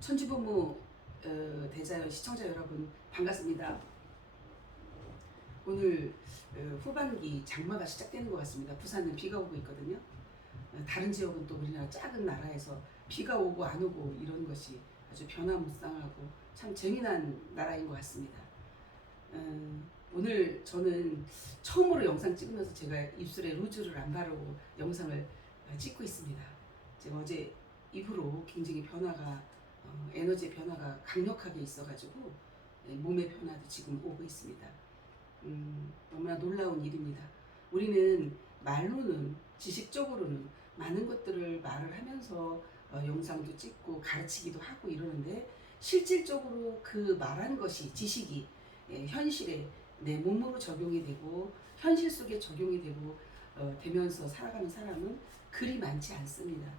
천주부모 대자연 시청자 여러분 반갑습니다. 오늘 후반기 장마가 시작되는 것 같습니다. 부산은 비가 오고 있거든요. 다른 지역은 또 우리나라 작은 나라에서 비가 오고 안 오고 이런 것이 아주 변화무쌍하고 참 재미난 나라인 것 같습니다. 오늘 저는 처음으로 영상 찍으면서 제가 입술에 루즈를 안 바르고 영상을 찍고 있습니다. 제가 어제 이후로 굉장히 변화가 에너지의 변화가 강력하게 있어가지고 몸의 변화도 지금 오고 있습니다. 너무나 놀라운 일입니다. 우리는 말로는 지식적으로는 많은 것들을 말을 하면서 영상도 찍고 가르치기도 하고 이러는데 실질적으로 그 말한 것이 지식이 현실에 내 몸으로 적용이 되고 현실 속에 적용이 되고 되면서 살아가는 사람은 그리 많지 않습니다.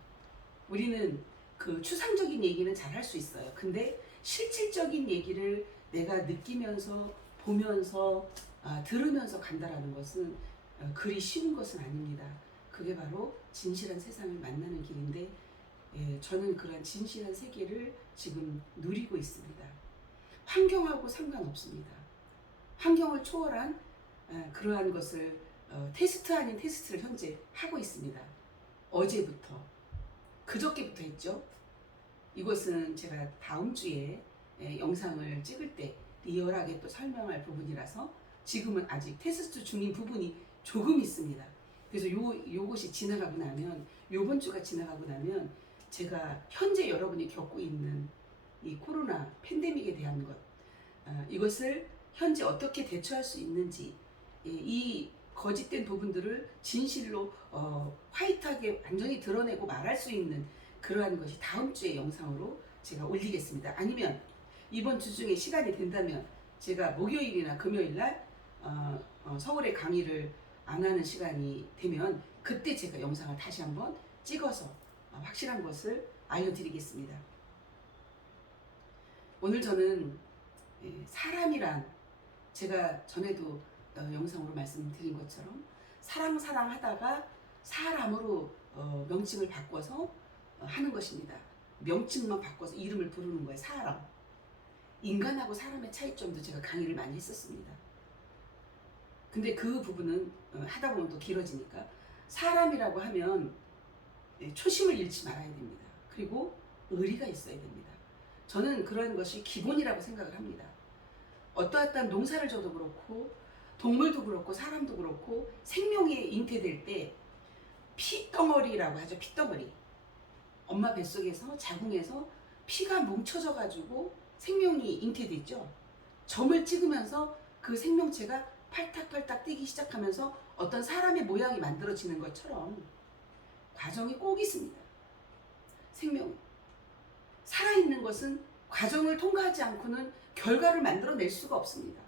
우리는 그 추상적인 얘기는 잘 할 수 있어요. 근데 실질적인 얘기를 내가 느끼면서 보면서 들으면서 간다라는 것은 그리 쉬운 것은 아닙니다. 그게 바로 진실한 세상을 만나는 길인데 저는 그런 진실한 세계를 지금 누리고 있습니다. 환경하고 상관없습니다. 환경을 초월한 그러한 것을 테스트 아닌 테스트를 현재 하고 있습니다. 어제부터 그저께부터 했죠. 이것은 제가 다음 주에 영상을 찍을 때 리얼하게 또 설명할 부분이라서 지금은 아직 테스트 중인 부분이 조금 있습니다. 그래서 요것이 지나가고 나면 요번 주가 지나가고 나면 제가 현재 여러분이 겪고 있는 이 코로나 팬데믹에 대한 것 이것을 현재 어떻게 대처할 수 있는지 이 거짓된 부분들을 진실로 화이트하게 완전히 드러내고 말할 수 있는 그러한 것이 다음 주에 영상으로 제가 올리겠습니다. 아니면 이번 주 중에 시간이 된다면 제가 목요일이나 금요일날 서울에 강의를 안 하는 시간이 되면 그때 제가 영상을 다시 한번 찍어서 확실한 것을 알려드리겠습니다. 오늘 저는 사람이란 제가 전에도 영상으로 말씀드린 것처럼 사랑 하다가 사람으로 명칭을 바꿔서 하는 것입니다. 명칭만 바꿔서 이름을 부르는 거예요. 사람. 인간하고 사람의 차이점도 제가 강의를 많이 했었습니다. 근데 그 부분은 하다 보면 또 길어지니까 사람이라고 하면 초심을 잃지 말아야 됩니다. 그리고 의리가 있어야 됩니다. 저는 그런 것이 기본이라고 생각을 합니다. 어떠한 농사를 져도 그렇고 동물도 그렇고 사람도 그렇고 생명이 잉태될 때 피덩어리라고 하죠. 피덩어리. 엄마 뱃속에서 자궁에서 피가 뭉쳐져 가지고 생명이 잉태됐죠. 점을 찍으면서 그 생명체가 팔딱팔딱 뛰기 시작하면서 어떤 사람의 모양이 만들어지는 것처럼 과정이 꼭 있습니다. 생명. 살아있는 것은 과정을 통과하지 않고는 결과를 만들어낼 수가 없습니다.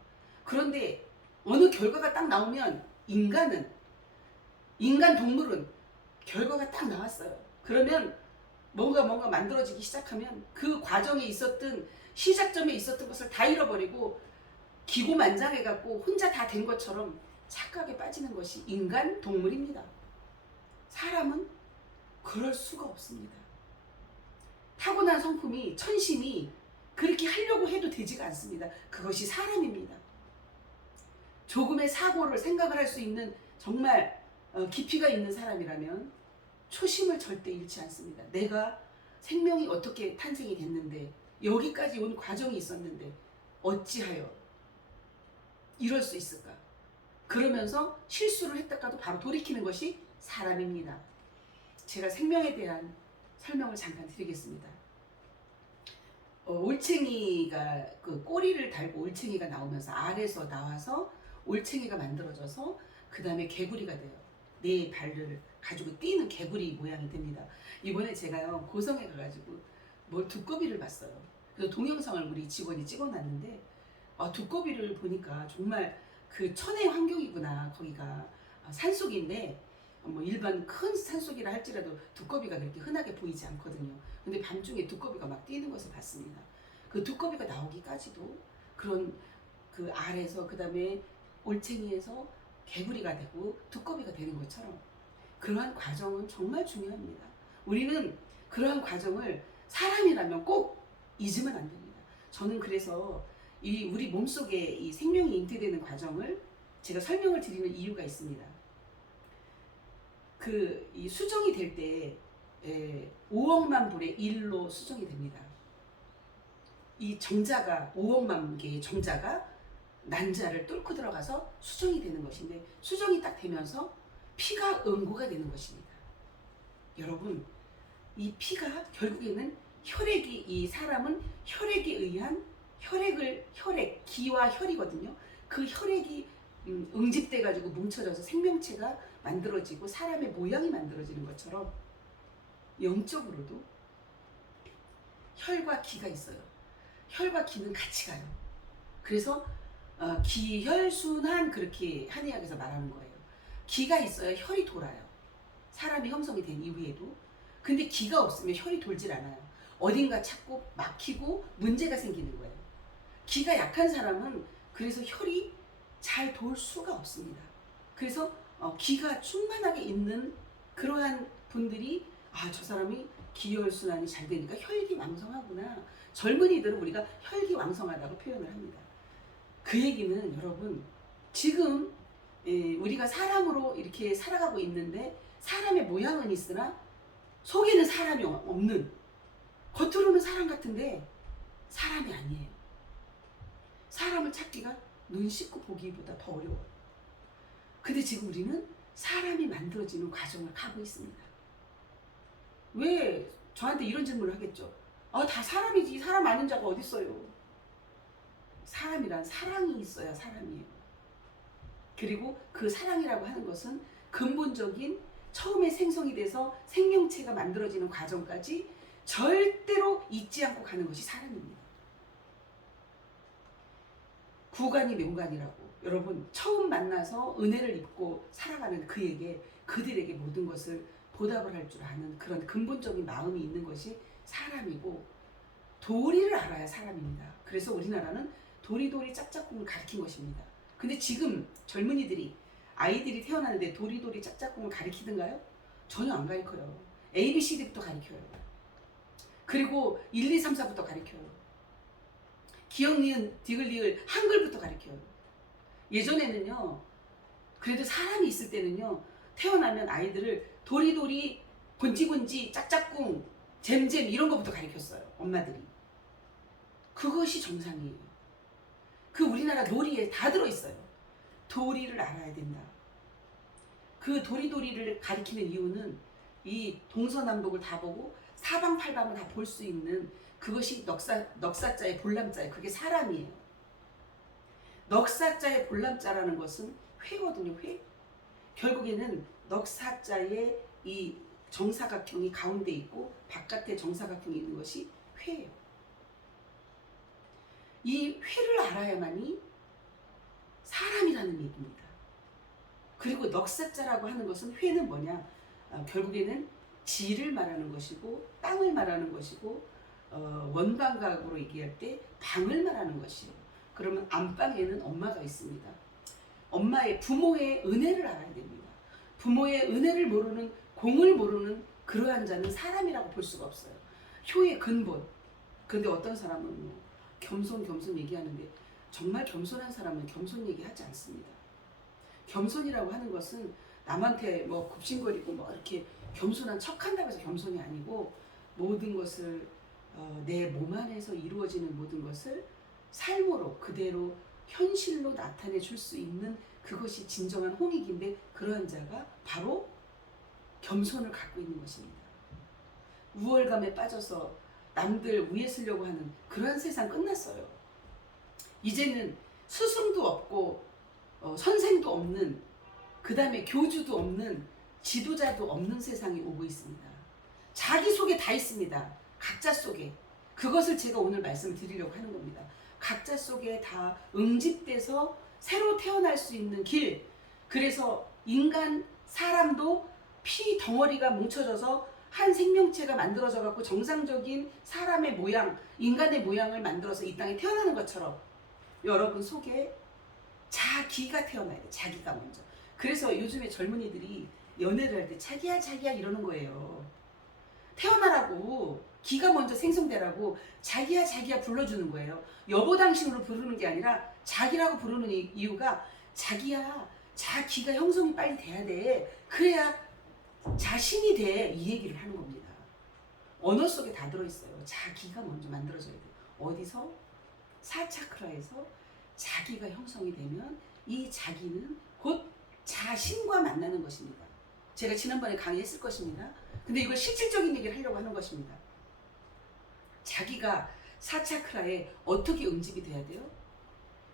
그런데 어느 결과가 딱 나오면 인간 동물은 결과가 딱 나왔어요. 그러면 뭔가 만들어지기 시작하면 그 과정에 있었던 시작점에 있었던 것을 다 잃어버리고 기고만장해갖고 혼자 다 된 것처럼 착각에 빠지는 것이 인간 동물입니다. 사람은 그럴 수가 없습니다. 타고난 성품이 천심이 그렇게 하려고 해도 되지가 않습니다. 그것이 사람입니다. 조금의 사고를 생각을 할 수 있는 정말 깊이가 있는 사람이라면 초심을 절대 잃지 않습니다. 내가 생명이 어떻게 탄생이 됐는데 여기까지 온 과정이 있었는데 어찌하여 이럴 수 있을까? 그러면서 실수를 했다가도 바로 돌이키는 것이 사람입니다. 제가 생명에 대한 설명을 잠깐 드리겠습니다. 올챙이가 그 꼬리를 달고 올챙이가 나오면서 알에서 나와서 올챙이가 만들어져서 그 다음에 개구리가 돼요. 네 발을 가지고 뛰는 개구리 모양이 됩니다. 이번에 제가요 고성에 가가지고 뭘 두꺼비를 봤어요. 그래서 동영상을 우리 직원이 찍어놨는데 두꺼비를 보니까 정말 그 천의 환경이구나. 거기가 산속인데 뭐 일반 큰 산속이라 할지라도 두꺼비가 그렇게 흔하게 보이지 않거든요. 근데 밤중에 두꺼비가 막 뛰는 것을 봤습니다. 그 두꺼비가 나오기까지도 그런 그 알에서 그 다음에 올챙이에서 개구리가 되고 두꺼비가 되는 것처럼 그러한 과정은 정말 중요합니다. 우리는 그러한 과정을 사람이라면 꼭 잊으면 안 됩니다. 저는 그래서 이 우리 몸속에 이 생명이 잉태되는 과정을 제가 설명을 드리는 이유가 있습니다. 이 수정이 될 때 5억만 불의 1로 수정이 됩니다. 이 정자가 5억만 개의 정자가 난자를 뚫고 들어가서 수정이 되는 것인데, 수정이 딱 되면서 피가 응고가 되는 것입니다. 여러분, 이 피가 결국에는 혈액이, 이 사람은 혈액에 의한 혈액, 기와 혈이거든요. 그 혈액이 응집돼 가지고 뭉쳐져서 생명체가 만들어지고 사람의 모양이 만들어지는 것처럼, 영적으로도 혈과 기가 있어요. 혈과 기는 같이 가요. 그래서 기혈순환, 그렇게 한의학에서 말하는 거예요. 기가 있어야 혈이 돌아요. 사람이 형성이 된 이후에도. 근데 기가 없으면 혈이 돌질 않아요. 어딘가 자꾸 막히고 문제가 생기는 거예요. 기가 약한 사람은 그래서 혈이 잘 돌 수가 없습니다. 그래서 기가 충만하게 있는 그러한 분들이, 저 사람이 기혈순환이 잘 되니까 혈기왕성하구나. 젊은이들은 우리가 혈기왕성하다고 표현을 합니다. 그 얘기는 여러분, 지금 우리가 사람으로 이렇게 살아가고 있는데 사람의 모양은 있으나 속에는 사람이 없는, 겉으로는 사람 같은데 사람이 아니에요. 사람을 찾기가 눈 씻고 보기보다 더 어려워요. 근데 지금 우리는 사람이 만들어지는 과정을 가고 있습니다. 왜 저한테 이런 질문을 하겠죠? 다 사람이지, 사람 아닌 자가 어딨어요. 사람이란 사랑이 있어야 사람이에요. 그리고 그 사랑이라고 하는 것은 근본적인, 처음에 생성이 돼서 생명체가 만들어지는 과정까지 절대로 잊지 않고 가는 것이 사람입니다. 구간이 명간이라고. 여러분, 처음 만나서 은혜를 입고 살아가는 그들에게 모든 것을 보답을 할 줄 아는 그런 근본적인 마음이 있는 것이 사람이고, 도리를 알아야 사람입니다. 그래서 우리나라는 도리도리 짝짝꿍을 가르친 것입니다. 근데 지금 젊은이들이, 아이들이 태어나는데 도리도리 짝짝꿍을 가르치든가요? 전혀 안 가르쳐요. ABCD부터 가르쳐요. 그리고 1, 2, 3, 4부터 가르쳐요. 기역, 니은, 디귿, 리을, 한글부터 가르쳐요. 예전에는요, 그래도 사람이 있을 때는요, 태어나면 아이들을 도리도리, 곤지곤지, 짝짝꿍, 잼잼 이런 거부터 가르쳤어요. 엄마들이. 그것이 정상이에요. 그 우리나라 놀이에 다 들어있어요. 도리를 알아야 된다. 그 도리도리를 가리키는 이유는 이 동서남북을 다 보고 사방팔방을 다 볼 수 있는, 그것이 넉사자의 볼람자예요. 그게 사람이에요. 넉사자의 볼람자라는 것은 회거든요. 회. 결국에는 넉사자의 이 정사각형이 가운데 있고 바깥에 정사각형이 있는 것이 회예요. 이 회를 알아야만이 사람이라는 얘기입니다. 그리고 넉사자라고 하는 것은, 회는 뭐냐? 결국에는 지를 말하는 것이고, 땅을 말하는 것이고, 원방각으로 얘기할 때 방을 말하는 것이에요. 그러면 안방에는 엄마가 있습니다. 부모의 은혜를 알아야 됩니다. 부모의 은혜를 모르는, 공을 모르는 그러한 자는 사람이라고 볼 수가 없어요. 효의 근본. 그런데 어떤 사람은 겸손 얘기하는데, 정말 겸손한 사람은 겸손 얘기하지 않습니다. 겸손이라고 하는 것은 남한테 굽신거리고 이렇게 겸손한 척한다고 해서 겸손이 아니고, 모든 것을 내 몸 안에서 이루어지는 모든 것을 삶으로 그대로 현실로 나타내 줄 수 있는, 그것이 진정한 홍익인데, 그러한 자가 바로 겸손을 갖고 있는 것입니다. 우월감에 빠져서 남들 위에 쓰려고 하는 그러한 세상 끝났어요. 이제는 스승도 없고 선생도 없는, 그 다음에 교주도 없는, 지도자도 없는 세상이 오고 있습니다. 자기 속에 다 있습니다. 각자 속에. 그것을 제가 오늘 말씀을 드리려고 하는 겁니다. 각자 속에 다 응집돼서 새로 태어날 수 있는 길. 그래서 사람도 피 덩어리가 뭉쳐져서 한 생명체가 만들어져 갖고 정상적인 사람의 모양, 인간의 모양을 만들어서 이 땅에 태어나는 것처럼 여러분 속에 자기가 태어나야 돼. 자기가 먼저. 그래서 요즘에 젊은이들이 연애를 할 때 자기야 이러는 거예요. 태어나라고. 기가 먼저 생성되라고 자기야 자기야 불러주는 거예요. 여보 당신으로 부르는 게 아니라 자기라고 부르는 이유가 자기야 자기가 형성이 빨리 돼야 돼. 그래야 자신이 돼. 이 얘기를 하는 겁니다. 언어 속에 다 들어있어요. 자기가 먼저 만들어져야 돼요. 어디서? 사차크라에서 자기가 형성이 되면 이 자기는 곧 자신과 만나는 것입니다. 제가 지난번에 강의했을 것입니다. 근데 이걸 실질적인 얘기를 하려고 하는 것입니다. 자기가 사차크라에 어떻게 응집이 돼야 돼요?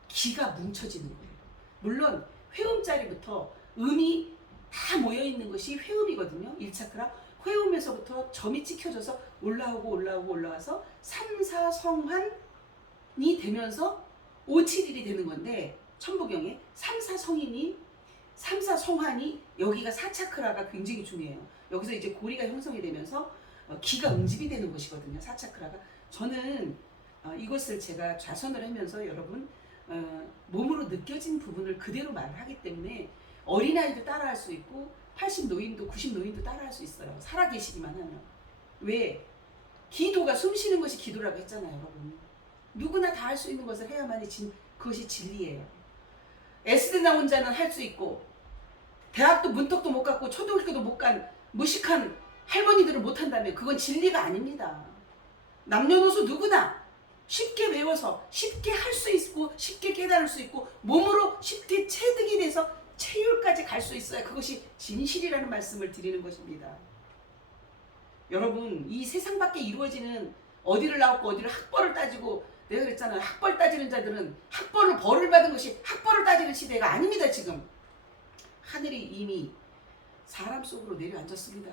기가 뭉쳐지는 거예요. 물론 회음자리부터 음이 다 모여있는 것이 회음이거든요. 1차크라. 회음에서부터 점이 찍혀져서 올라와서 3, 4 성환이 되면서 5, 7, 1이 되는 건데 천부경에 3, 4 성인이 3, 4 성환이 여기가 4차크라가 굉장히 중요해요. 여기서 이제 고리가 형성이 되면서 기가 응집이 되는 것이거든요. 4차크라가. 저는 이것을 제가 좌선을 하면서 여러분 몸으로 느껴진 부분을 그대로 말하기 때문에 어린아이도 따라할 수 있고 80 노인도 90 노인도 따라할 수 있어요. 살아계시기만 하면. 왜? 기도가 숨쉬는 것이 기도라고 했잖아요. 여러분. 누구나 다 할 수 있는 것을 해야만이 그것이 진리예요. S대 나온 자는 할 수 있고 대학도 문턱도 못 갔고 초등학교도 못 간 무식한 할머니들은 못한다면 그건 진리가 아닙니다. 남녀노소 누구나 쉽게 외워서 쉽게 할 수 있고 쉽게 깨달을 수 있고 몸으로 쉽게 체득이 돼서 체율까지 갈 수 있어야 그것이 진실이라는 말씀을 드리는 것입니다. 여러분 이 세상 밖에 이루어지는 어디를 나왔고 어디를 학벌을 따지고 내가 그랬잖아요. 학벌 따지는 자들은 학벌을 벌을 받은 것이 학벌을 따지는 시대가 아닙니다. 지금 하늘이 이미 사람 속으로 내려앉았습니다.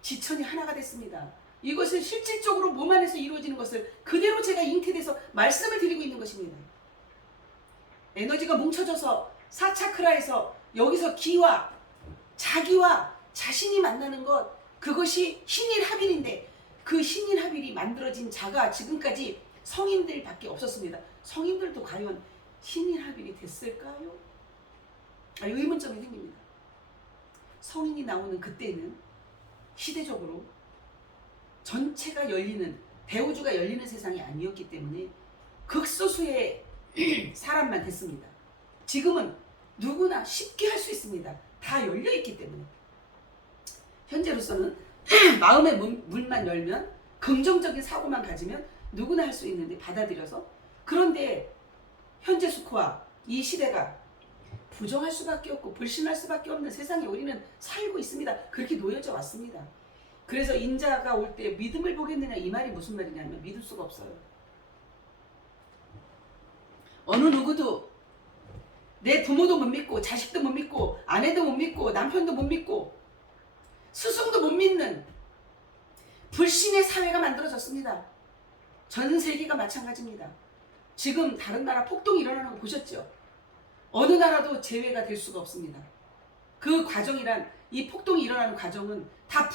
지천이 하나가 됐습니다. 이것은 실질적으로 몸 안에서 이루어지는 것을 그대로 제가 잉태돼서 말씀을 드리고 있는 것입니다. 에너지가 뭉쳐져서 사차크라에서 여기서 기와 자기와 자신이 만나는 것 그것이 신일합일인데 그 신일합일이 만들어진 자가 지금까지 성인들밖에 없었습니다. 성인들도 과연 신일합일이 됐을까요? 의문점이 생깁니다. 성인이 나오는 그때는 시대적으로 전체가 열리는 대우주가 열리는 세상이 아니었기 때문에 극소수의 사람만 됐습니다. 지금은 누구나 쉽게 할 수 있습니다. 다 열려있기 때문에. 현재로서는 마음의 문만 열면 긍정적인 사고만 가지면 누구나 할 수 있는데 받아들여서 그런데 현재 수코와 이 시대가 부정할 수밖에 없고 불신할 수밖에 없는 세상에 우리는 살고 있습니다. 그렇게 놓여져 왔습니다. 그래서 인자가 올 때 믿음을 보겠느냐 이 말이 무슨 말이냐면 믿을 수가 없어요. 어느 누구도 내 부모도 못 믿고 자식도 못 믿고 아내도 못 믿고 남편도 못 믿고 스승도 못 믿는 불신의 사회가 만들어졌습니다. 전 세계가 마찬가지입니다. 지금 다른 나라 폭동이 일어나는 거 보셨죠? 어느 나라도 제외가 될 수가 없습니다. 그 과정이란 이 폭동이 일어나는 과정은 다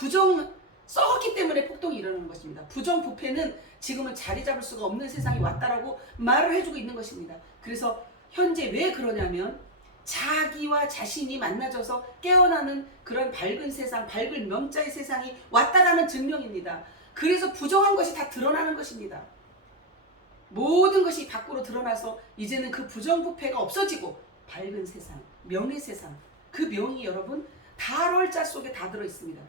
썩었기 때문에 폭동이 일어나는 것입니다. 부정부패는 지금은 자리 잡을 수가 없는 세상이 왔다라고 말을 해주고 있는 것입니다. 그래서 현재 왜 그러냐면 자기와 자신이 만나져서 깨어나는 그런 밝은 세상, 밝은 명자의 세상이 왔다라는 증명입니다. 그래서 부정한 것이 다 드러나는 것입니다. 모든 것이 밖으로 드러나서 이제는 그 부정부패가 없어지고 밝은 세상, 명의 세상, 그 명이 여러분 달월자 속에 다 들어있습니다.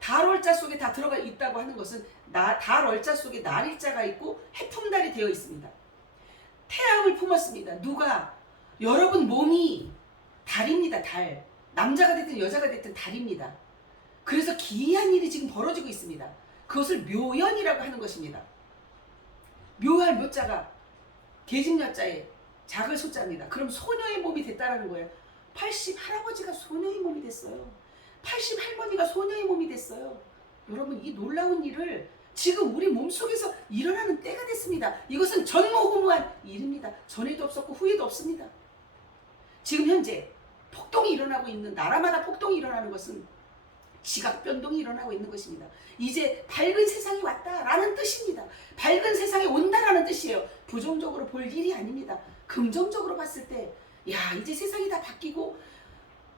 달월자 속에 다 들어가 있다고 하는 것은 달월자 속에 날일자가 있고 해품달이 되어 있습니다. 태양을 품었습니다. 누가? 여러분 몸이 달입니다. 달. 남자가 됐든 여자가 됐든 달입니다. 그래서 기이한 일이 지금 벌어지고 있습니다. 그것을 묘연이라고 하는 것입니다. 묘할 묘자가 계집여자의 작을 소자입니다. 그럼 소녀의 몸이 됐다라는 거예요. 80 할아버지가 소녀의 몸이 됐어요. 80 할머니가 소녀의 몸이 됐어요. 여러분 이 놀라운 일을 지금 우리 몸속에서 일어나는 때가 됐습니다. 이것은 전무후무한 일입니다. 전에도 없었고 후에도 없습니다. 지금 현재 폭동이 일어나고 있는 나라마다 폭동이 일어나는 것은 지각 변동이 일어나고 있는 것입니다. 이제 밝은 세상이 왔다라는 뜻입니다. 밝은 세상이 온다라는 뜻이에요. 부정적으로 볼 일이 아닙니다. 긍정적으로 봤을 때 야 이제 세상이 다 바뀌고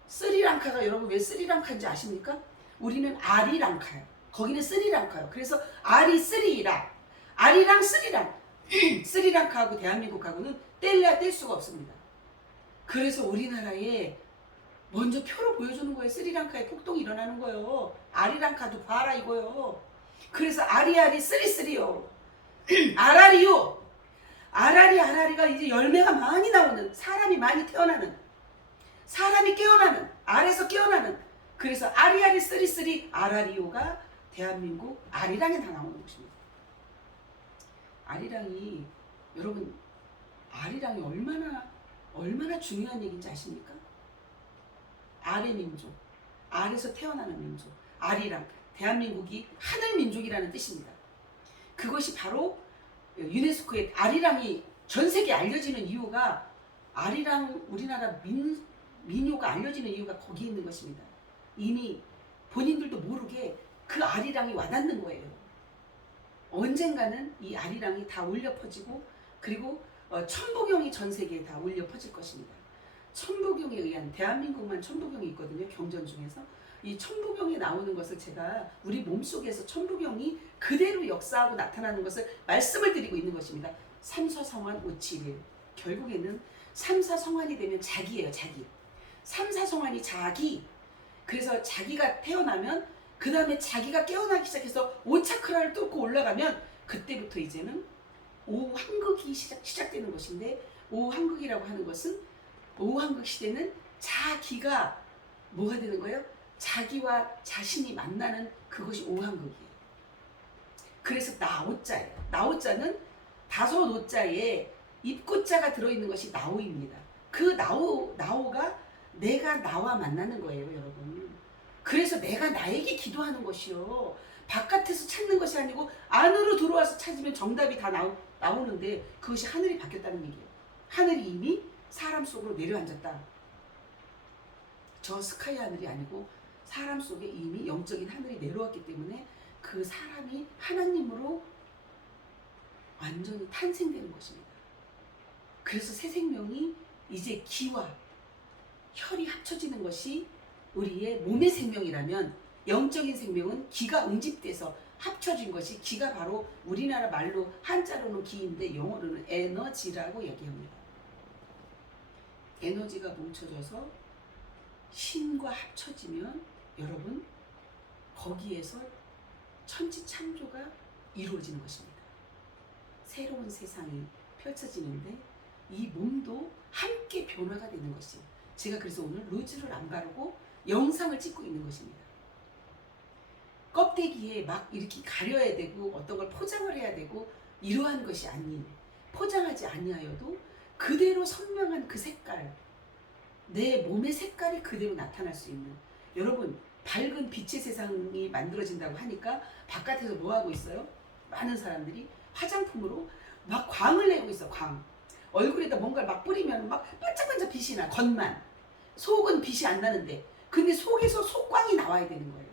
스리랑카가 여러분 왜 스리랑카인지 아십니까? 우리는 아리랑카예요. 거기는 스리랑카요. 그래서 알이 스리랑, 알이랑 스리랑, 스리랑카하고 대한민국하고는 뗄래야 뗄 수가 없습니다. 그래서 우리나라에 먼저 표로 보여주는 거예요. 스리랑카에 폭동이 일어나는 거예요. 아리랑카도 봐라 이거요. 그래서 아리아리 쓰리쓰리요. 아라리요. 아라리가 이제 열매가 많이 나오는, 사람이 많이 태어나는, 사람이 깨어나는, 알에서 깨어나는, 그래서 아리아리 쓰리쓰리 아라리요가 대한민국 아리랑에 다 나오는 것입니다. 아리랑이, 여러분 아리랑이 얼마나 중요한 얘기인지 아십니까? 알의 민족, 알에서 태어나는 민족, 아리랑, 대한민국이 하늘 민족이라는 뜻입니다. 그것이 바로 유네스코의 아리랑이 전 세계에 알려지는 이유가, 아리랑 우리나라 민요가 알려지는 이유가 거기에 있는 것입니다. 이미 본인들도 모르게 그 아리랑이 와닿는 거예요. 언젠가는 이 아리랑이 다 울려 퍼지고, 그리고 천부경이 전 세계에 다 울려 퍼질 것입니다. 천부경에 의한, 대한민국만 천부경이 있거든요. 경전 중에서. 이 천부경에 나오는 것을 제가 우리 몸속에서 천부경이 그대로 역사하고 나타나는 것을 말씀을 드리고 있는 것입니다. 삼사성환 오칠일. 결국에는 삼사성환이 되면 자기예요. 자기. 삼사성환이 자기. 그래서 자기가 태어나면 그 다음에 자기가 깨어나기 시작해서 오차크라를 뚫고 올라가면 그때부터 이제는 오한극이 시작되는 것인데, 오한극이라고 하는 것은, 오한극 시대는 자기가 뭐가 되는 거예요? 자기와 자신이 만나는 그것이 오한극이에요. 그래서 나오자예요. 나오자는 다섯 오자에 입구자가 들어있는 것이 나오입니다. 그 나오가 내가 나와 만나는 거예요, 여러분. 그래서 내가 나에게 기도하는 것이요. 바깥에서 찾는 것이 아니고 안으로 들어와서 찾으면 정답이 다 나오는데, 그것이 하늘이 바뀌었다는 얘기예요. 하늘이 이미 사람 속으로 내려앉았다. 저 스카이 하늘이 아니고 사람 속에 이미 영적인 하늘이 내려왔기 때문에 그 사람이 하나님으로 완전히 탄생되는 것입니다. 그래서 새 생명이 이제 기와 혈이 합쳐지는 것이 우리의 몸의 생명이라면, 영적인 생명은 기가 응집돼서 합쳐진 것이, 기가 바로 우리나라 말로 한자로는 기인데 영어로는 에너지라고 얘기합니다. 에너지가 뭉쳐져서 신과 합쳐지면 여러분 거기에서 천지창조가 이루어지는 것입니다. 새로운 세상이 펼쳐지는데 이 몸도 함께 변화가 되는 것이, 제가 그래서 오늘 루즈를 안 바르고 영상을 찍고 있는 것입니다. 껍데기에 막 이렇게 가려야 되고 어떤 걸 포장을 해야 되고 이러한 것이 아닌, 포장하지 아니하여도 그대로 선명한 그 색깔, 내 몸의 색깔이 그대로 나타날 수 있는, 여러분 밝은 빛의 세상이 만들어진다고 하니까 바깥에서 뭐 하고 있어요? 많은 사람들이 화장품으로 막 광을 내고 있어. 광. 얼굴에다 뭔가를 막 뿌리면 막 반짝반짝 빛이 나. 겉만. 속은 빛이 안 나는데, 근데 속에서 속광이 나와야 되는 거예요.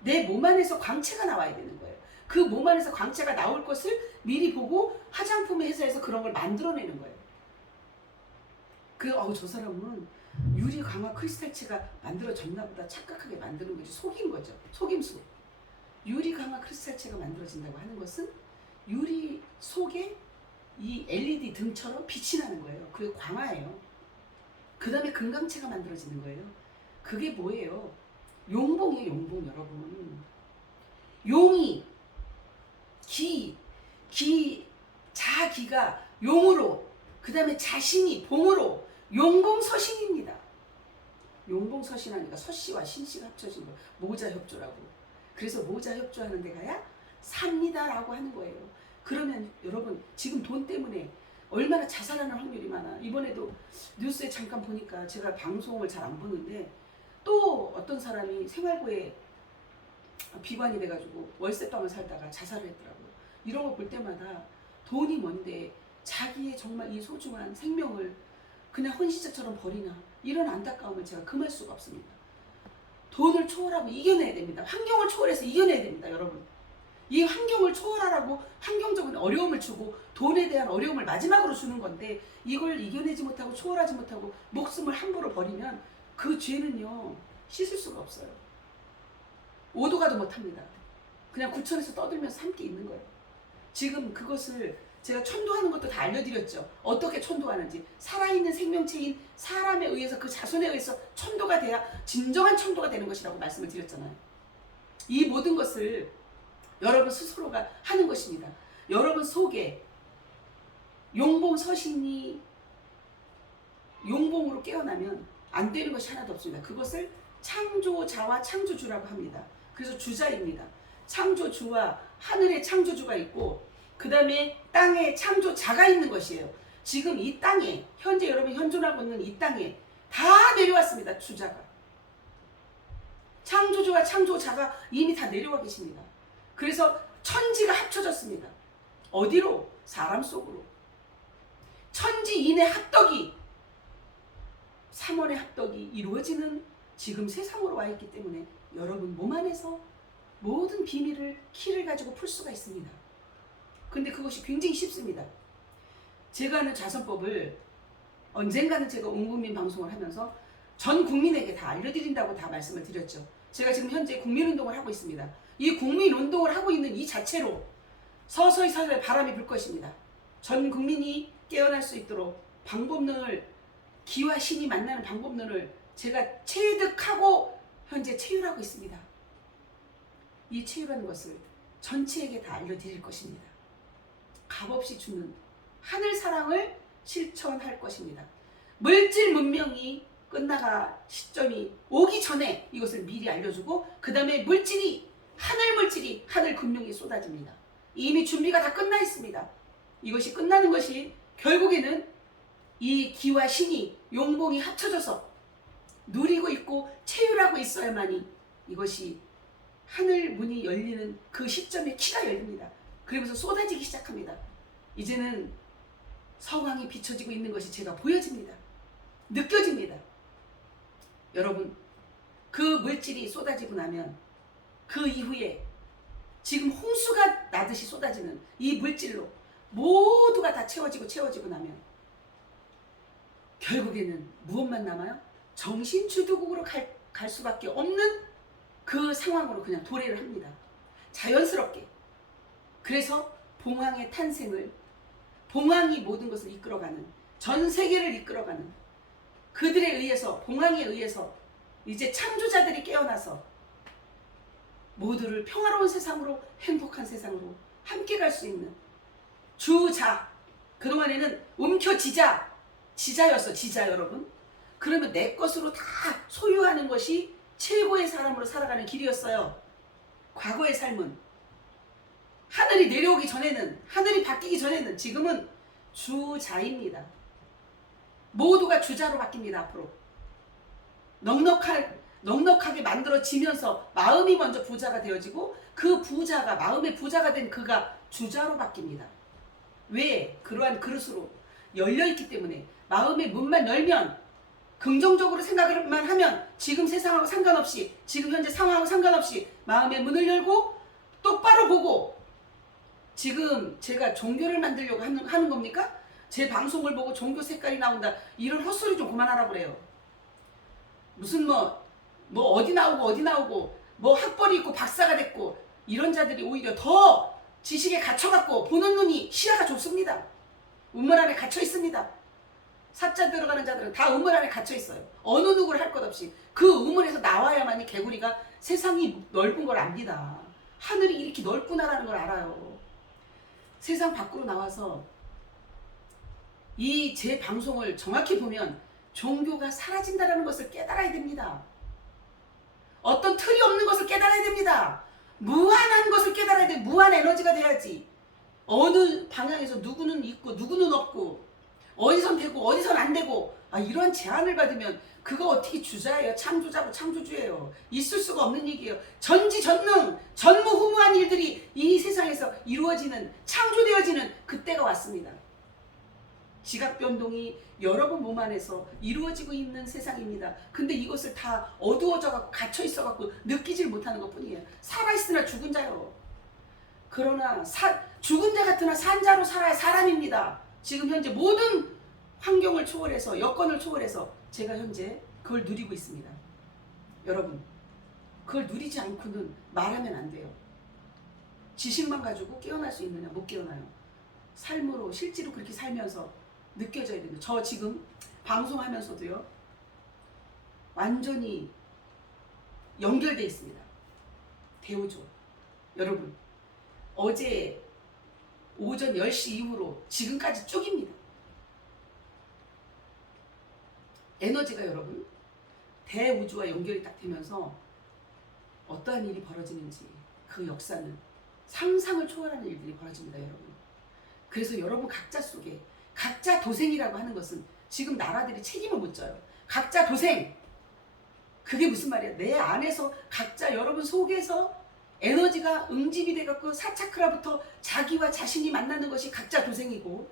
내 몸 안에서 광채가 나와야 되는 거예요. 그 몸 안에서 광채가 나올 것을 미리 보고 화장품 회사에서 그런 걸 만들어내는 거예요. 저 사람은 유리 강화 크리스탈체가 만들어졌나 보다 착각하게 만드는 거지. 속인 거죠. 속임수. 유리 강화 크리스탈체가 만들어진다고 하는 것은 유리 속에 이 LED 등처럼 빛이 나는 거예요. 그게 광화예요. 그 다음에 금강체가 만들어지는 거예요. 그게 뭐예요? 용봉이에요. 용봉. 여러분, 용이 자기가 용으로, 그 다음에 자신이 봉으로, 용봉서신입니다. 용봉서신하니까 서씨와 신씨가 합쳐진 거예요. 모자협조라고. 그래서 모자협조하는 데 가야 삽니다라고 하는 거예요. 그러면 여러분 지금 돈 때문에 얼마나 자살하는 확률이 많아. 이번에도 뉴스에 잠깐 보니까, 제가 방송을 잘 안 보는데 또 어떤 사람이 생활고에 비관이 돼가지고 월세방을 살다가 자살을 했더라고요. 이런 거 볼 때마다 돈이 뭔데 자기의 정말 이 소중한 생명을 그냥 헌신자처럼 버리나, 이런 안타까움을 제가 금할 수가 없습니다. 돈을 초월하고 이겨내야 됩니다. 환경을 초월해서 이겨내야 됩니다. 여러분, 이 환경을 초월하라고 환경적인 어려움을 주고 돈에 대한 어려움을 마지막으로 주는 건데, 이걸 이겨내지 못하고 초월하지 못하고 목숨을 함부로 버리면 그 죄는요 씻을 수가 없어요. 오도 가도 못합니다. 그냥 구천에서 떠들면서 함께 있는 거예요. 지금 그것을 제가 천도하는 것도 다 알려드렸죠. 어떻게 천도하는지. 살아있는 생명체인 사람에 의해서, 그 자손에 의해서 천도가 돼야 진정한 천도가 되는 것이라고 말씀을 드렸잖아요. 이 모든 것을 여러분 스스로가 하는 것입니다. 여러분 속에 용봉 서신이 용봉으로 깨어나면 안 되는 것이 하나도 없습니다. 그것을 창조자와 창조주라고 합니다. 그래서 주자입니다. 창조주와 하늘의 창조주가 있고, 그 다음에 땅에 창조자가 있는 것이에요. 지금 이 땅에, 현재 여러분 현존하고 있는 이 땅에 다 내려왔습니다. 주자가. 창조주와 창조자가 이미 다 내려와 계십니다. 그래서 천지가 합쳐졌습니다. 어디로? 사람 속으로. 천지인의 합덕이, 삼원의 합덕이 이루어지는 지금 세상으로 와 있기 때문에 여러분 몸 안에서 모든 비밀을, 키를 가지고 풀 수가 있습니다. 근데 그것이 굉장히 쉽습니다. 제가 하는 자선법을 언젠가는 제가 온 국민 방송을 하면서 전 국민에게 다 알려드린다고 다 말씀을 드렸죠. 제가 지금 현재 국민운동을 하고 있습니다. 이 국민운동을 하고 있는 이 자체로 서서히 바람이 불 것입니다. 전 국민이 깨어날 수 있도록 방법론을, 기와 신이 만나는 방법론을 제가 체득하고 현재 체율하고 있습니다. 이 체율하는 것을 전체에게 다 알려드릴 것입니다. 값없이 주는 하늘 사랑을 실천할 것입니다. 물질 문명이 끝나가 시점이 오기 전에 이것을 미리 알려주고, 그 다음에 물질이, 하늘 물질이, 하늘 금융이 쏟아집니다. 이미 준비가 다 끝나 있습니다. 이것이 끝나는 것이 결국에는 이 기와 신이, 용봉이 합쳐져서 누리고 있고 체율하고 있어야만이 이것이 하늘 문이 열리는 그 시점에 키가 열립니다. 그러면서 쏟아지기 시작합니다. 이제는 서광이 비춰지고 있는 것이 제가 보여집니다. 느껴집니다. 여러분, 그 물질이 쏟아지고 나면 그 이후에 지금 홍수가 나듯이 쏟아지는 이 물질로 모두가 다 채워지고 나면 결국에는 무엇만 남아요? 정신주도국으로 갈 수밖에 없는 그 상황으로 그냥 도래를 합니다. 자연스럽게. 그래서 봉황의 탄생을, 봉황이 모든 것을 이끌어가는, 전 세계를 이끌어가는, 그들에 의해서, 봉황에 의해서 이제 창조자들이 깨어나서 모두를 평화로운 세상으로, 행복한 세상으로 함께 갈 수 있는 주자. 그동안에는 움켜쥐자, 지자였어. 지자. 여러분, 그러면 내 것으로 다 소유하는 것이 최고의 사람으로 살아가는 길이었어요. 과거의 삶은. 하늘이 내려오기 전에는, 하늘이 바뀌기 전에는, 지금은 주자입니다. 모두가 주자로 바뀝니다. 앞으로 넉넉하게 만들어지면서 마음이 먼저 부자가 되어지고, 그 부자가, 마음의 부자가 된 그가 주자로 바뀝니다. 왜? 그러한 그릇으로 열려있기 때문에. 마음의 문만 열면, 긍정적으로 생각만 하면, 지금 세상하고 상관없이, 지금 현재 상황하고 상관없이 마음의 문을 열고 똑바로 보고. 지금 제가 종교를 만들려고 하는 겁니까? 제 방송을 보고 종교 색깔이 나온다, 이런 헛소리 좀 그만하라고 그래요. 무슨 뭐 어디 나오고 뭐 학벌이 있고 박사가 됐고 이런 자들이 오히려 더 지식에 갇혀갖고 보는 눈이, 시야가 좁습니다. 우물 안에 갇혀 있습니다. 사자 들어가는 자들은 다 우물 안에 갇혀 있어요. 어느 누구를 할 것 없이 그 우물에서 나와야만이 개구리가 세상이 넓은 걸 압니다. 하늘이 이렇게 넓구나라는 걸 알아요. 세상 밖으로 나와서 이 제 방송을 정확히 보면 종교가 사라진다는 것을 깨달아야 됩니다. 어떤 틀이 없는 것을 깨달아야 됩니다. 무한한 것을 깨달아야 돼. 무한 에너지가 돼야지. 어느 방향에서 누구는 있고 누구는 없고, 어디선 되고 어디선 안 되고, 이런 제안을 받으면 그거 어떻게 주자예요? 창조자고 창조주예요. 있을 수가 없는 얘기예요. 전지전능, 전무후무한 일들이 이 세상에서 이루어지는, 창조되어지는 그때가 왔습니다. 지각 변동이 여러분 몸 안에서 이루어지고 있는 세상입니다. 근데 이것을 다 어두워져갖고 갇혀 있어갖고 느끼질 못하는 것 뿐이에요. 살아있으나 죽은 자요. 그러나 죽은 자 같으나 산 자로 살아야 사람입니다. 지금 현재 모든 환경을 초월해서, 여건을 초월해서 제가 현재 그걸 누리고 있습니다. 여러분, 그걸 누리지 않고는 말하면 안 돼요. 지식만 가지고 깨어날 수 있느냐? 못 깨어나요. 삶으로 실제로 그렇게 살면서 느껴져야 됩니다. 저 지금 방송하면서도요. 완전히 연결돼 있습니다. 대우조. 여러분 어제 오전 10시 이후로 지금까지 쭉입니다. 에너지가 여러분 대우주와 연결이 딱 되면서 어떠한 일이 벌어지는지 그 역사는 상상을 초월하는 일들이 벌어집니다. 여러분. 그래서 여러분 각자 속에 각자 도생이라고 하는 것은 지금 나라들이 책임을 못 져요. 각자 도생. 그게 무슨 말이야? 내 안에서 각자 여러분 속에서 에너지가 응집이 돼갖고 사차크라부터 자기와 자신이 만나는 것이 각자 도생이고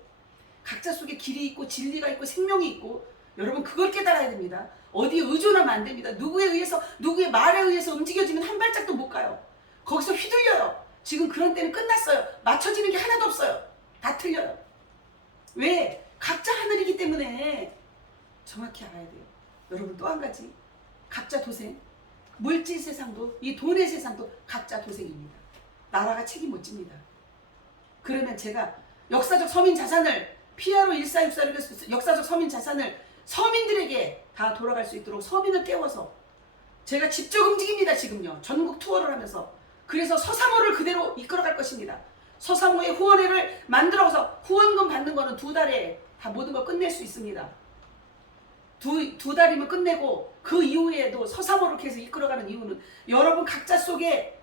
각자 속에 길이 있고 진리가 있고 생명이 있고 여러분 그걸 깨달아야 됩니다. 어디에 의존하면 안 됩니다. 누구에 의해서 누구의 말에 의해서 움직여지면 한 발짝도 못 가요. 거기서 휘둘려요. 지금 그런 때는 끝났어요. 맞춰지는 게 하나도 없어요. 다 틀려요. 왜? 각자 하늘이기 때문에 정확히 알아야 돼요. 여러분 또 한 가지 각자 도생. 물질 세상도 이 돈의 세상도 각자 도생입니다. 나라가 책임 못 집니다. 그러면 제가 역사적 서민 자산을 피아로 1464를 역사적 서민 자산을 서민들에게 다 돌아갈 수 있도록 서민을 깨워서 제가 직접 움직입니다. 지금요. 전국 투어를 하면서. 그래서 서사모를 그대로 이끌어갈 것입니다. 서사모의 후원회를 만들어서 후원금 받는 거는 2달에 다 모든 걸 끝낼 수 있습니다. 두 달이면 끝내고 그 이후에도 서사모를 계속 이끌어가는 이유는 여러분 각자 속에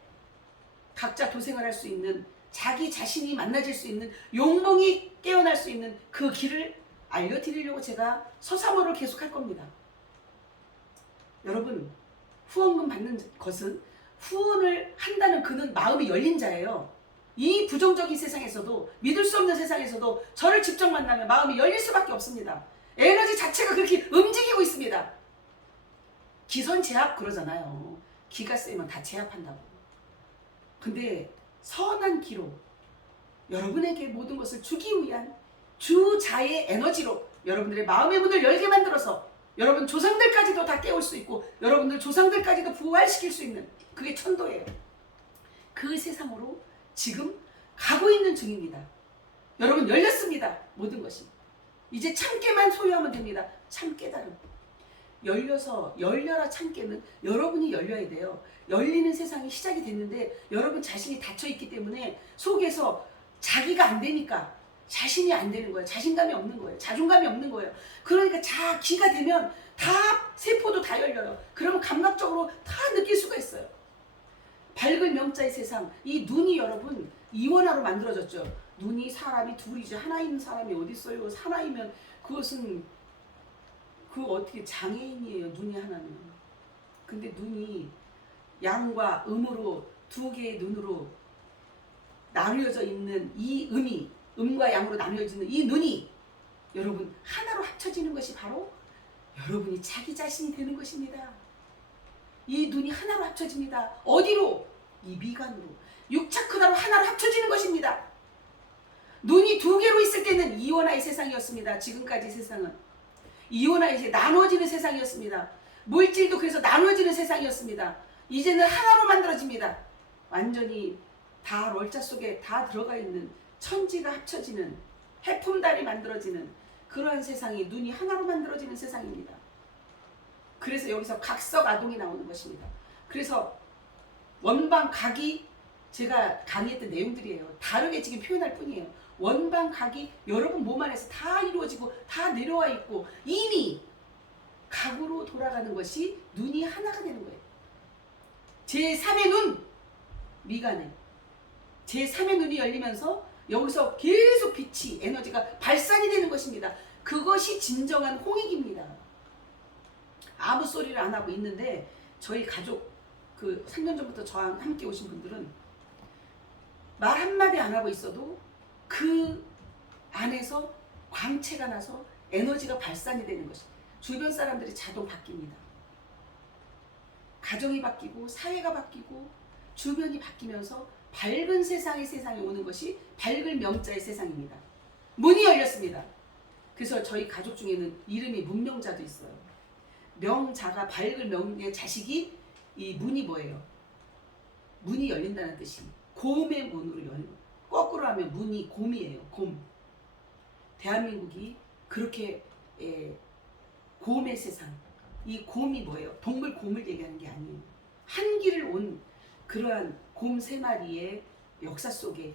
각자 도생을 할 수 있는 자기 자신이 만나질 수 있는 용몽이 깨어날 수 있는 그 길을 알려드리려고 제가 서사모를 계속할 겁니다. 여러분 후원금 받는 것은 후원을 한다는 그는 마음이 열린 자예요. 이 부정적인 세상에서도 믿을 수 없는 세상에서도 저를 직접 만나면 마음이 열릴 수밖에 없습니다. 에너지 자체가 그렇게 움직이고 있습니다. 기선제압 그러잖아요. 기가 세면 다 제압한다고. 근데 선한 기로 여러분에게 모든 것을 주기 위한 주자의 에너지로 여러분들의 마음의 문을 열게 만들어서 여러분 조상들까지도 다 깨울 수 있고 여러분들 조상들까지도 부활시킬 수 있는 그게 천도예요. 그 세상으로 지금 가고 있는 중입니다. 여러분 열렸습니다. 모든 것이. 이제 참깨만 소유하면 됩니다. 참깨달음. 열려라 참깨는 여러분이 열려야 돼요. 열리는 세상이 시작이 됐는데 여러분 자신이 닫혀있기 때문에 속에서 자기가 안 되니까 자신이 안 되는 거예요. 자신감이 없는 거예요. 자존감이 없는 거예요. 그러니까 기가 되면 다 세포도 다 열려요. 그러면 감각적으로 다 느낄 수가 있어요. 밝을 명자의 세상, 이 눈이 여러분 이원화로 만들어졌죠. 눈이 사람이 둘이지 하나 있는 사람이 어디 있어요? 하나이면 그것은 어떻게 장애인이에요. 눈이 하나는. 근데 눈이 양과 음으로 두 개의 눈으로 나뉘어져 있는 이 음과 양으로 나뉘어지는 이 눈이 여러분 하나로 합쳐지는 것이 바로 여러분이 자기 자신이 되는 것입니다. 이 눈이 하나로 합쳐집니다. 어디로? 이 미간으로. 육차크나로 하나로 합쳐지는 것입니다. 눈이 두 개로 있을 때는 이원화의 세상이었습니다. 지금까지 세상은 이원화의 나눠지는 세상이었습니다. 물질도 그래서 나눠지는 세상이었습니다. 이제는 하나로 만들어집니다. 완전히 다 럴자 속에 다 들어가 있는 천지가 합쳐지는 해품달이 만들어지는 그러한 세상이 눈이 하나로 만들어지는 세상입니다. 그래서 여기서 각석아동이 나오는 것입니다. 그래서 원방각이 제가 강의했던 내용들이에요. 다르게 지금 표현할 뿐이에요. 원방각이 여러분 몸 안에서 다 이루어지고 다 내려와 있고 이미 각으로 돌아가는 것이 눈이 하나가 되는 거예요. 제3의 눈 미간에 제3의 눈이 열리면서 여기서 계속 빛이 에너지가 발산이 되는 것입니다. 그것이 진정한 홍익입니다. 아무 소리를 안 하고 있는데 저희 가족 그 3년 전부터 저와 함께 오신 분들은 말 한마디 안 하고 있어도 그 안에서 광채가 나서 에너지가 발산이 되는 것입니다. 주변 사람들이 자동 바뀝니다. 가정이 바뀌고 사회가 바뀌고 주변이 바뀌면서 밝은 세상이 오는 것이 밝을 명자의 세상입니다. 문이 열렸습니다. 그래서 저희 가족 중에는 이름이 문명자도 있어요. 명자가 밝을 명의 자식이 이 문이 뭐예요? 문이 열린다는 뜻이 곰의 문으로 열는, 거꾸로 하면 문이 곰이에요. 곰. 대한민국이 그렇게 곰의 세상. 이 곰이 뭐예요? 동물 곰을 얘기하는 게 아니에요. 한길을 온 그러한 곰 3마리의 역사 속에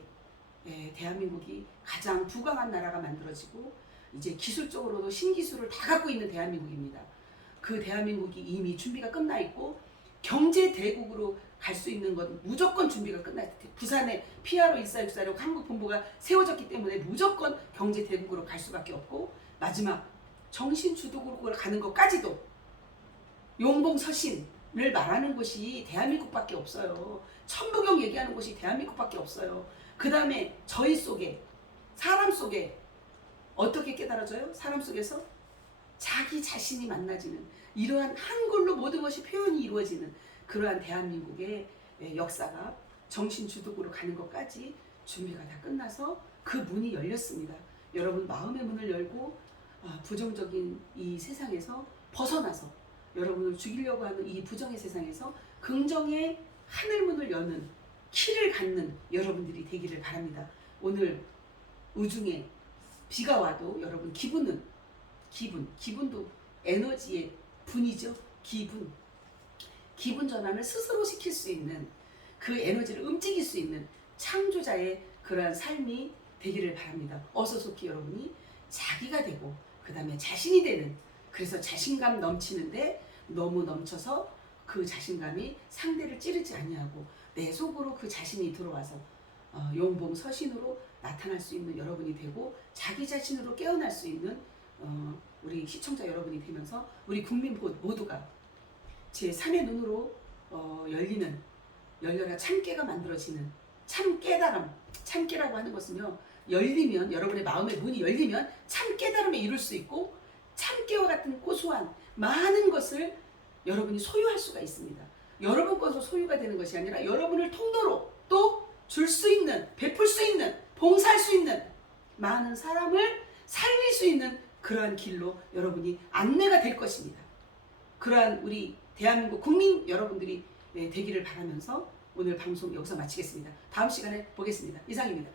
대한민국이 가장 부강한 나라가 만들어지고 이제 기술적으로도 신기술을 다 갖고 있는 대한민국입니다. 그 대한민국이 이미 준비가 끝나 있고 경제 대국으로 갈 수 있는 건 무조건 준비가 끝나 있어요. 부산에 PRO 1464로 한국 본부가 세워졌기 때문에 무조건 경제 대국으로 갈 수밖에 없고, 마지막 정신 주도국으로 가는 것까지도 용봉서신을 말하는 곳이 대한민국밖에 없어요. 천부경 얘기하는 곳이 대한민국밖에 없어요. 그 다음에 저희 속에, 사람 속에 어떻게 깨달아져요? 사람 속에서 자기 자신이 만나지는, 이러한 한글로 모든 것이 표현이 이루어지는 그러한 대한민국의 역사가 정신 주도국으로 가는 것까지 준비가 다 끝나서 그 문이 열렸습니다. 여러분 마음의 문을 열고 부정적인 이 세상에서 벗어나서, 여러분을 죽이려고 하는 이 부정의 세상에서 긍정의 하늘문을 여는 키를 갖는 여러분들이 되기를 바랍니다. 오늘 우중에 비가 와도 여러분 기분도 에너지의 분이죠. 기분 전환을 스스로 시킬 수 있는, 그 에너지를 움직일 수 있는 창조자의 그러한 삶이 되기를 바랍니다. 어서 속히 여러분이 자기가 되고 그 다음에 자신이 되는, 그래서 자신감 넘치는데 너무 넘쳐서 그 자신감이 상대를 찌르지 아니하고 내 속으로 그 자신이 들어와서 용봉서신으로 나타날 수 있는 여러분이 되고, 자기 자신으로 깨어날 수 있는 우리 시청자 여러분이 되면서 우리 국민 모두가 제3의 눈으로 열려라 참깨가 만들어지는 참깨달음. 참깨라고 하는 것은요, 열리면, 여러분의 마음의 문이 열리면 참깨달음에 이룰 수 있고, 참깨와 같은 고소한 많은 것을 여러분이 소유할 수가 있습니다. 여러분 것으로 소유가 되는 것이 아니라 여러분을 통로로 또 줄 수 있는, 베풀 수 있는, 봉사할 수 있는, 많은 사람을 살릴 수 있는 그러한 길로 여러분이 안내가 될 것입니다. 그러한 우리 대한민국 국민 여러분들이 되기를 바라면서 오늘 방송 여기서 마치겠습니다. 다음 시간에 보겠습니다. 이상입니다.